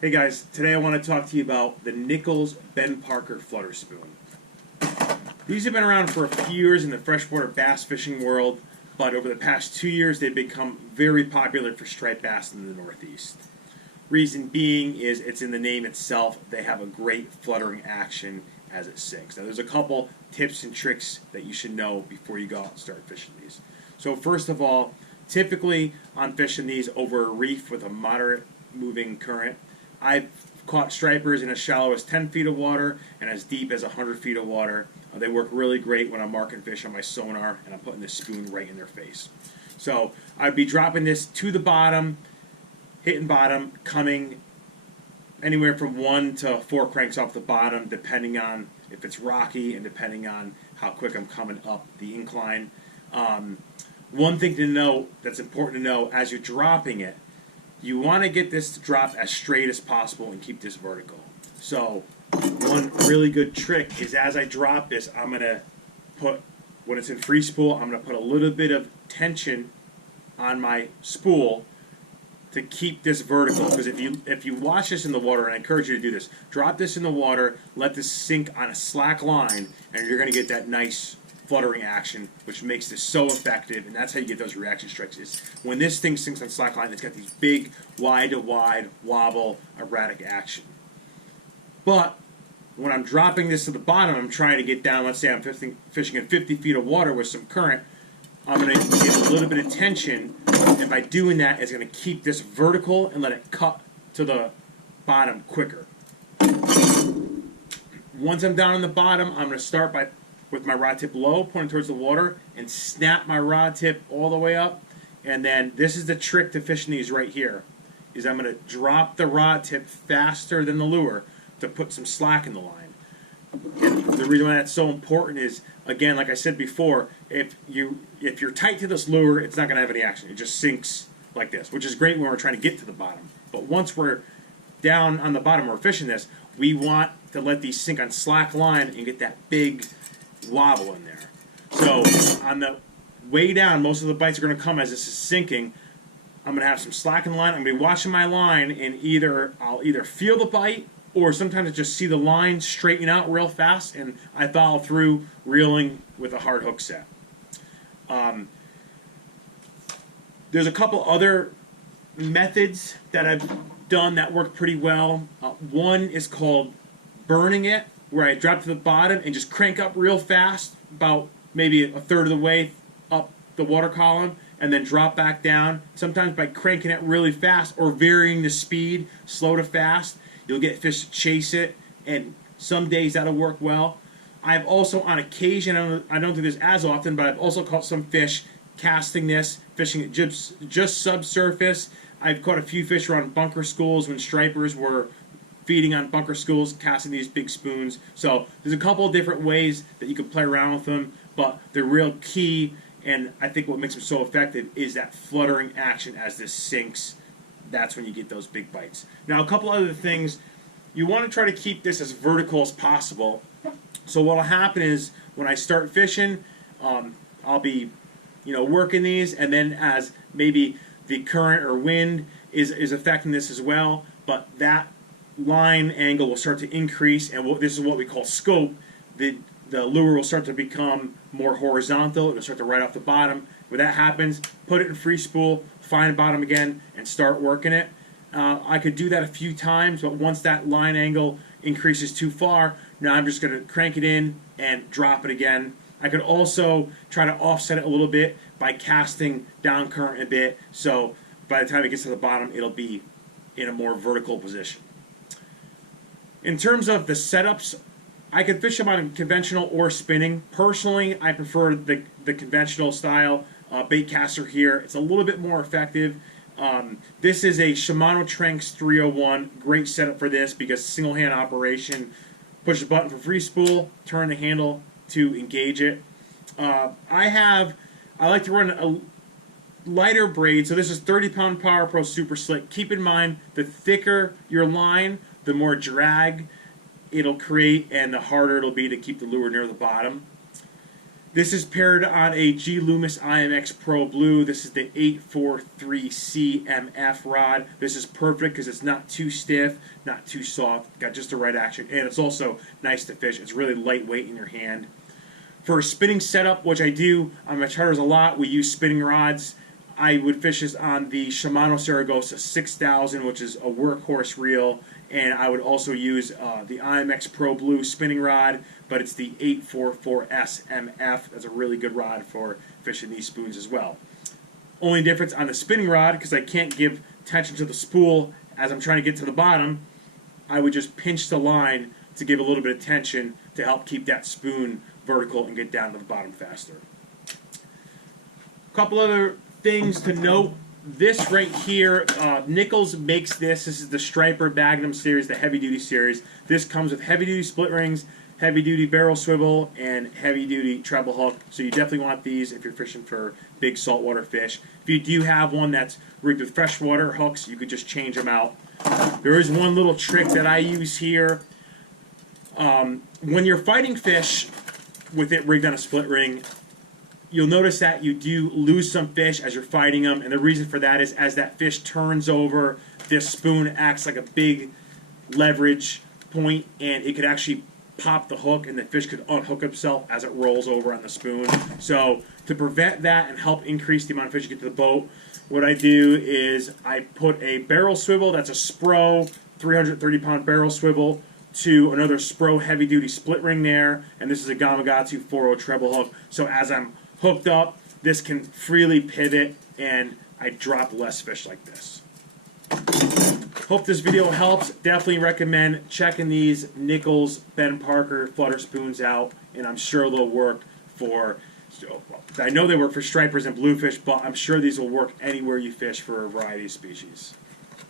Hey guys, today I want to talk to you about the Nichols Ben Parker Flutter Spoon. These have been around for a few years in the freshwater bass fishing world, but over the past 2 years they've become very popular for striped bass in the Northeast. Reason being is it's in the name itself. They have a great fluttering action as it sinks. Now there's a couple tips and tricks that you should know before you go out and start fishing these. So first of all, typically I'm fishing these over a reef with a moderate moving current. I've caught stripers in as shallow as 10 feet of water and as deep as 100 feet of water. They work really great when I'm marking fish on my sonar and I'm putting this spoon right in their face. So I'd be dropping this to the bottom, hitting bottom, coming anywhere from 1 to 4 cranks off the bottom, depending on if it's rocky and depending on how quick I'm coming up the incline. One thing to know that's important to know as you're dropping it, you want to get this to drop as straight as possible and keep this vertical. So one really good trick is as I drop this, I'm going to put, when it's in free spool, I'm going to put a little bit of tension on my spool to keep this vertical. Because if you watch this in the water, and I encourage you to do this, drop this in the water, let this sink on a slack line, and you're going to get that nice fluttering action, which makes this so effective, and that's how you get those reaction strikes. Is when this thing sinks on slack line, it's got these big wide to wide wobble erratic action. But when I'm dropping this to the bottom, I'm trying to get down. Let's say I'm fishing in 50 feet of water with some current. I'm going to get a little bit of tension, and by doing that, it's going to keep this vertical and let it cut to the bottom quicker. Once I'm down on the bottom, I'm going to start with my rod tip low, pointing towards the water, and snap my rod tip all the way up. And then this is the trick to fishing these right here, is I'm going to drop the rod tip faster than the lure to put some slack in the line. And the reason why that's so important is, again, like I said before, if you're tight to this lure, it's not going to have any action. It just sinks like this, which is great when we're trying to get to the bottom. But once we're down on the bottom, we're fishing this, we want to let these sink on slack line and get that big wobble in there. So on the way down, most of the bites are going to come as this is sinking. I'm going to have some slack in the line. I'm going to be watching my line, and I'll either feel the bite, or sometimes I just see the line straighten out real fast, and I follow through reeling with a hard hook set. There's a couple other methods that I've done that work pretty well. One is called burning it, where I drop to the bottom and just crank up real fast, about maybe a third of the way up the water column, and then drop back down. Sometimes by cranking it really fast or varying the speed, slow to fast, you'll get fish to chase it, and some days that'll work well. I've also, on occasion, I don't do this as often, but I've also caught some fish casting this, fishing it just subsurface. I've caught a few fish around bunker schools when stripers were feeding on bunker schools, casting these big spoons. So there's a couple of different ways that you can play around with them, but the real key, and I think what makes them so effective, is that fluttering action as this sinks. That's when you get those big bites. Now, a couple other things. You want to try to keep this as vertical as possible. So what will happen is when I start fishing, I'll be working these, and then as maybe the current or wind is affecting this as well, but that line angle will start to increase, and this is what we call scope. The lure will start to become more horizontal. It'll start to ride off the bottom. When that happens, put it in free spool, find bottom again, and start working it. I could do that a few times, but once that line angle increases too far, now I'm just going to crank it in and drop it again. I could also try to offset it a little bit by casting down current a bit, so by the time it gets to the bottom, it'll be in a more vertical position. In terms of the setups, I could fish them on conventional or spinning. Personally, I prefer the conventional style bait caster here. It's a little bit more effective. This is a Shimano Tranx 301. Great setup for this because single hand operation. Push the button for free spool, turn the handle to engage it. I like to run a lighter braid, so this is 30-pound Power Pro Super Slick. Keep in mind, the thicker your line, the more drag it'll create and the harder it'll be to keep the lure near the bottom. This is paired on a Loomis IMX Pro Blue. This is the 843CMF rod. This is perfect because it's not too stiff, not too soft, got just the right action, and it's also nice to fish. It's really lightweight in your hand. For a spinning setup, which I do on my charters a lot, we use spinning rods. I would fish this on the Shimano Saragossa 6000, which is a workhorse reel, and I would also use the IMX Pro Blue spinning rod, but it's the 844SMF. That's a really good rod for fishing these spoons as well. Only difference on the spinning rod, because I can't give tension to the spool as I'm trying to get to the bottom, I would just pinch the line to give a little bit of tension to help keep that spoon vertical and get down to the bottom faster. A couple other things to note. This right here, Nichols makes this. This is the Striper Magnum series, the heavy duty series. This comes with heavy duty split rings, heavy duty barrel swivel, and heavy duty treble hook. So you definitely want these if you're fishing for big saltwater fish. If you do have one that's rigged with freshwater hooks, you could just change them out. There is one little trick that I use here. When you're fighting fish with it rigged on a split ring, you'll notice that you do lose some fish as you're fighting them, and the reason for that is as that fish turns over, this spoon acts like a big leverage point, and it could actually pop the hook, and the fish could unhook himself as it rolls over on the spoon. So to prevent that and help increase the amount of fish you get to the boat, what I do is I put a barrel swivel, that's a Spro 330-pound barrel swivel, to another Spro heavy-duty split ring there, and this is a Gamakatsu 4.0 treble hook. So as I'm hooked up, this can freely pivot, and I drop less fish like this. Hope this video helps. Definitely recommend checking these Nichols Ben Parker Flutter spoons out, and I'm sure they'll work for, I know they work for stripers and bluefish, but I'm sure these will work anywhere you fish for a variety of species.